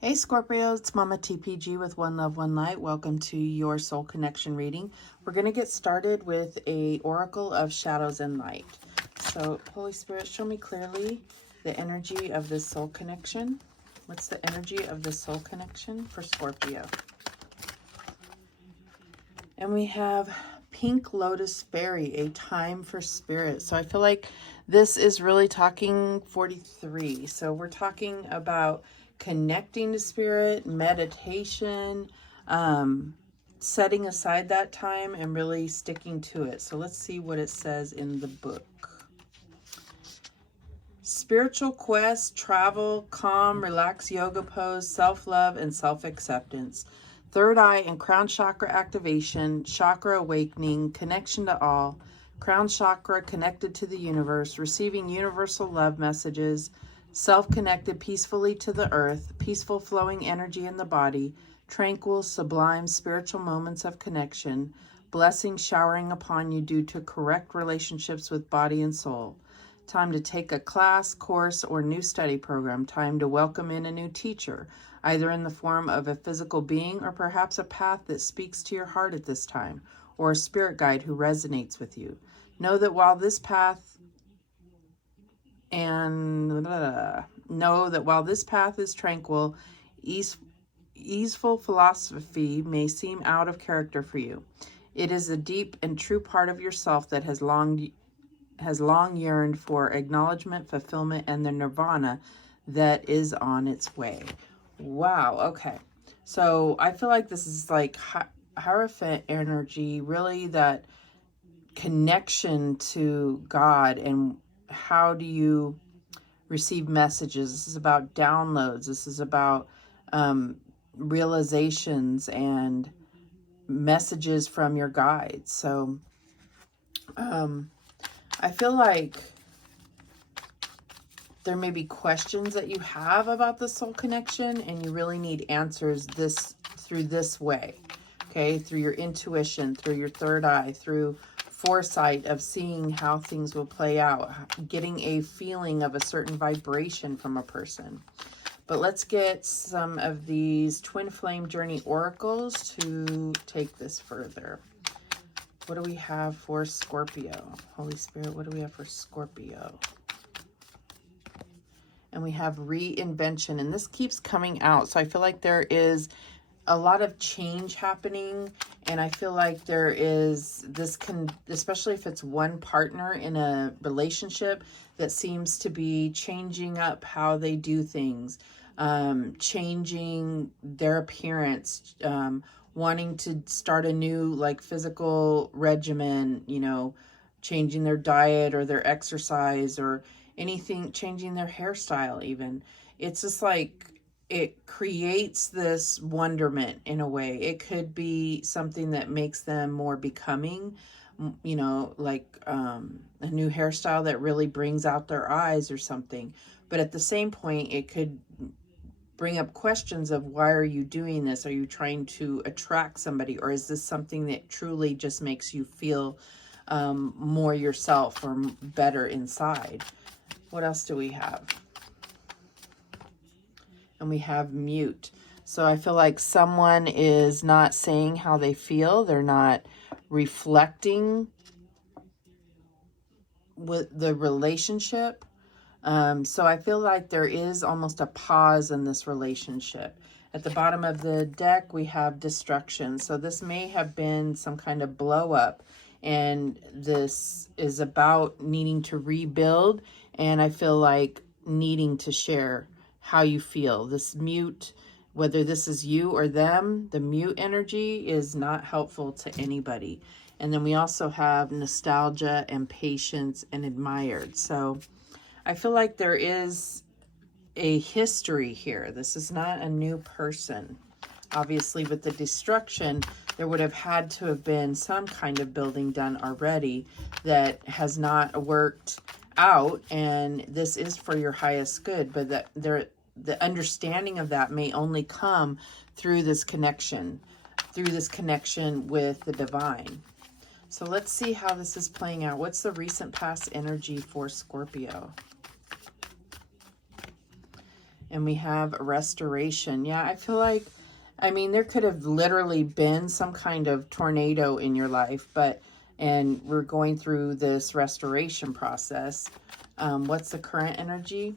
Hey Scorpio, it's Mama TPG with One Love, One Light. Welcome to your soul connection reading. We're going to get started with a oracle of shadows and light. So Holy Spirit, show me clearly the energy of this soul connection. What's the energy of this soul connection for Scorpio? And we have Pink Lotus Fairy, a time for spirit. So I feel like this is really talking 43. So we're talking about connecting to spirit, meditation, setting aside that time and really sticking to it. So let's see what it says in the book. Spiritual quest, travel, calm, relaxed yoga pose, self-love, and self-acceptance. Third eye and crown chakra activation, chakra awakening, connection to all, crown chakra connected to the universe, receiving universal love messages, self-connected peacefully to the earth, peaceful flowing energy in the body, tranquil, sublime spiritual moments of connection, blessings showering upon you due to correct relationships with body and soul. Time to take a class, course, or new study program. Time to welcome in a new teacher, either in the form of a physical being or perhaps a path that speaks to your heart at this time, or a spirit guide who resonates with you. Know that while this path is tranquil, easeful philosophy may seem out of character for you. It is a deep and true part of yourself that has long yearned for acknowledgement, fulfillment, and the nirvana that is on its way. Wow, okay. So I feel like this is like Hierophant energy, really that connection to God and how do you receive messages. This is about downloads. This is about realizations and messages from your guides. So I feel like there may be questions that you have about the soul connection and you really need answers through this way, okay? Through your intuition, through your third eye, through foresight of seeing how things will play out, getting a feeling of a certain vibration from a person. But let's get some of these twin flame journey oracles to take this further. What do we have for Scorpio? Holy Spirit, what do we have for Scorpio? And we have reinvention, and this keeps coming out. So I feel like there is a lot of change happening, and I feel like there is especially if it's one partner in a relationship that seems to be changing up how they do things, changing their appearance, wanting to start a new like physical regimen, you know, changing their diet or their exercise or anything, changing their hairstyle even. It's just like it creates this wonderment in a way. It could be something that makes them more becoming, you know, like a new hairstyle that really brings out their eyes or something. But at the same point, it could bring up questions of, why are you doing this? Are you trying to attract somebody, or is this something that truly just makes you feel more yourself or better inside? What else do we have? And we have mute. So I feel like someone is not saying how they feel. They're not reflecting with the relationship. So I feel like there is almost a pause in this relationship. At the bottom of the deck, we have destruction. So this may have been some kind of blow up, and this is about needing to rebuild. And I feel like needing to share how you feel. This mute, whether this is you or them, the mute energy is not helpful to anybody. And then we also have nostalgia and patience and admired. So I feel like there is a history here. This is not a new person. Obviously, with the destruction, there would have had to have been some kind of building done already that has not worked out, and this is for your highest good. But the understanding of that may only come through this connection with the divine. So let's see how this is playing out. What's the recent past energy for Scorpio? And we have restoration. Yeah, I feel like, I mean, there could have literally been some kind of tornado in your life, and we're going through this restoration process. What's the current energy?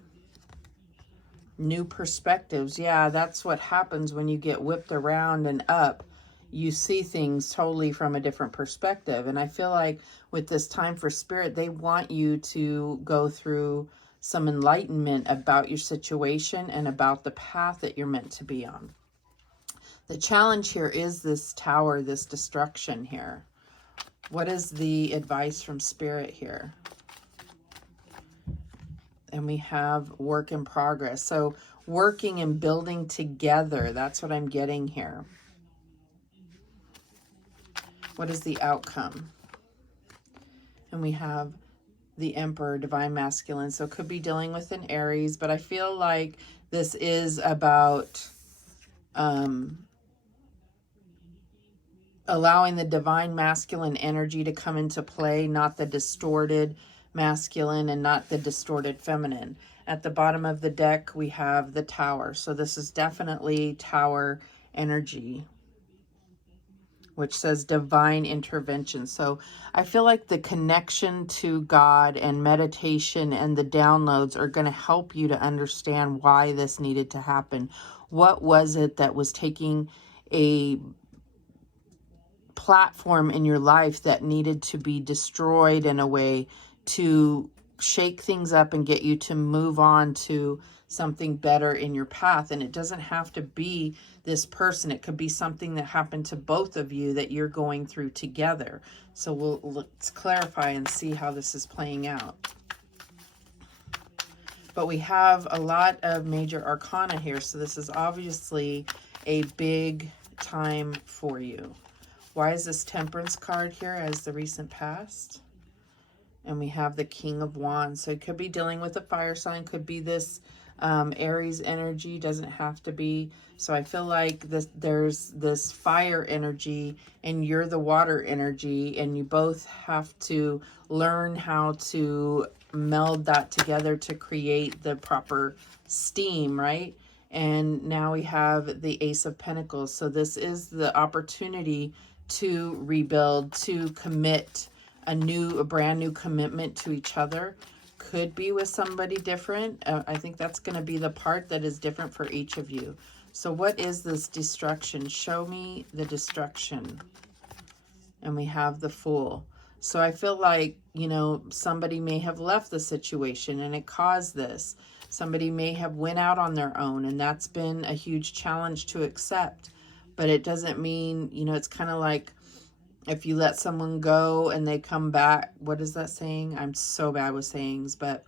New perspectives. Yeah, that's what happens when you get whipped around and up. You see things totally from a different perspective. And I feel like with this time for Spirit, they want you to go through some enlightenment about your situation and about the path that you're meant to be on. The challenge here is this tower, this destruction here. What is the advice from Spirit here? And we have work in progress. So working and building together, that's what I'm getting here. What is the outcome? And we have the Emperor, Divine Masculine. So it could be dealing with an Aries, but I feel like this is about allowing the Divine Masculine energy to come into play, not the distorted masculine and not the distorted feminine. At the bottom of the deck, we have the Tower. So this is definitely Tower energy, which says divine intervention. So I feel like the connection to God and meditation and the downloads are going to help you to understand why this needed to happen. What was it that was taking a platform in your life that needed to be destroyed in a way to shake things up and get you to move on to something better in your path? And it doesn't have to be this person. It could be something that happened to both of you that you're going through together. So let's clarify and see how this is playing out. But we have a lot of major arcana here. So this is obviously a big time for you. Why is this Temperance card here as the recent past? And we have the King of Wands. So it could be dealing with a fire sign. Could be this Aries energy. Doesn't have to be. So I feel like there's this fire energy and you're the water energy. And you both have to learn how to meld that together to create the proper steam, right? And now we have the Ace of Pentacles. So this is the opportunity to rebuild, to commit a brand new commitment to each other. Could be with somebody different. I think that's going to be the part that is different for each of you. So what is this destruction? Show me the destruction. And we have the Fool. So I feel like, you know, somebody may have left the situation and it caused this. Somebody may have went out on their own, and that's been a huge challenge to accept. But it doesn't mean, you know, it's kind of like if you let someone go and they come back. What is that saying? I'm so bad with sayings, but,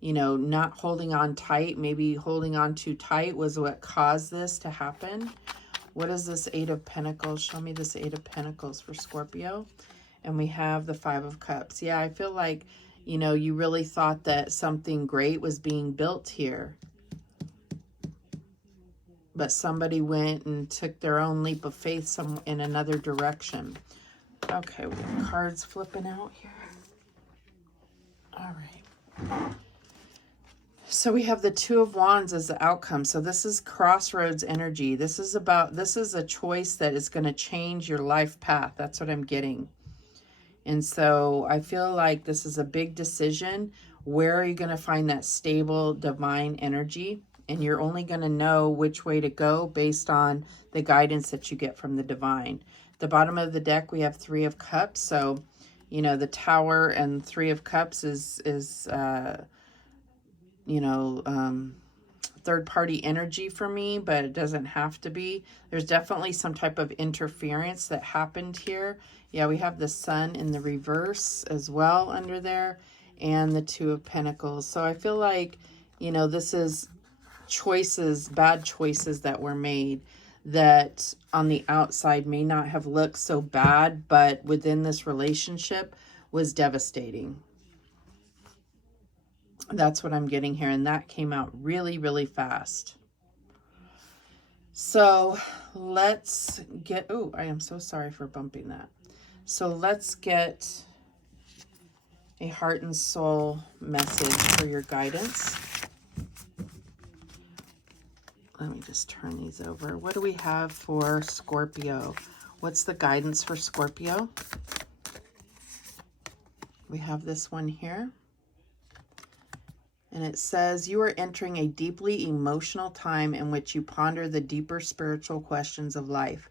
you know, not holding on tight, maybe holding on too tight was what caused this to happen. What is this Eight of Pentacles? Show me this Eight of Pentacles for Scorpio. And we have the Five of Cups. Yeah, I feel like, you know, you really thought that something great was being built here. But somebody went and took their own leap of faith in another direction. Okay, we have cards flipping out here. All right. So we have the Two of Wands as the outcome. So this is crossroads energy. This is a choice that is going to change your life path. That's what I'm getting. And so I feel like this is a big decision. Where are you going to find that stable divine energy? And you're only going to know which way to go based on the guidance that you get from the divine. At the bottom of the deck, we have Three of Cups. So, you know, the Tower and Three of Cups is you know, third-party energy for me, but it doesn't have to be. There's definitely some type of interference that happened here. Yeah, we have the Sun in the reverse as well under there, and the Two of Pentacles. So I feel like, you know, this is choices, bad choices that were made that on the outside may not have looked so bad, but within this relationship was devastating. That's what I'm getting here. And that came out really, really fast. So let's get, oh, I am so sorry for bumping that. So let's get a heart and soul message for your guidance. Let me just turn these over. What do we have for Scorpio? What's the guidance for Scorpio? We have this one here. And it says, you are entering a deeply emotional time in which you ponder the deeper spiritual questions of life.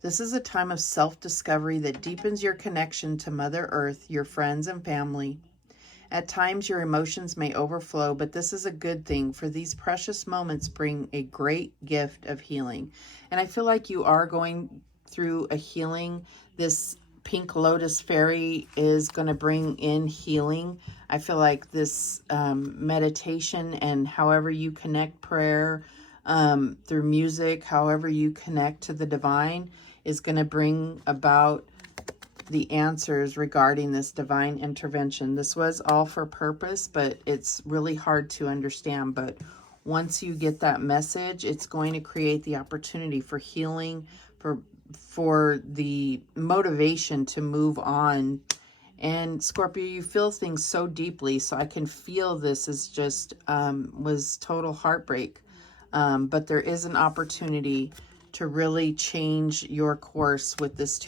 This is a time of self-discovery that deepens your connection to Mother Earth, your friends and family. At times, your emotions may overflow, but this is a good thing, for these precious moments bring a great gift of healing. And I feel like you are going through a healing. This pink lotus fairy is going to bring in healing. I feel like this meditation and however you connect prayer through music, however you connect to the divine, is going to bring about the answers regarding this divine intervention. This was all for purpose, but it's really hard to understand. But once you get that message, it's going to create the opportunity for healing, for the motivation to move on. And Scorpio, you feel things so deeply, so I can feel this is just was total heartbreak. But there is an opportunity to really change your course with this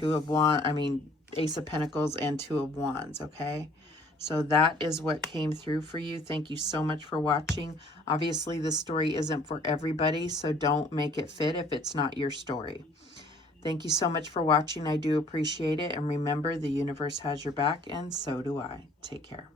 Ace of Pentacles and Two of Wands, okay? So that is what came through for you. Thank you so much for watching. Obviously, this story isn't for everybody, so don't make it fit if it's not your story. Thank you so much for watching. I do appreciate it. And remember, the universe has your back, and so do I. Take care.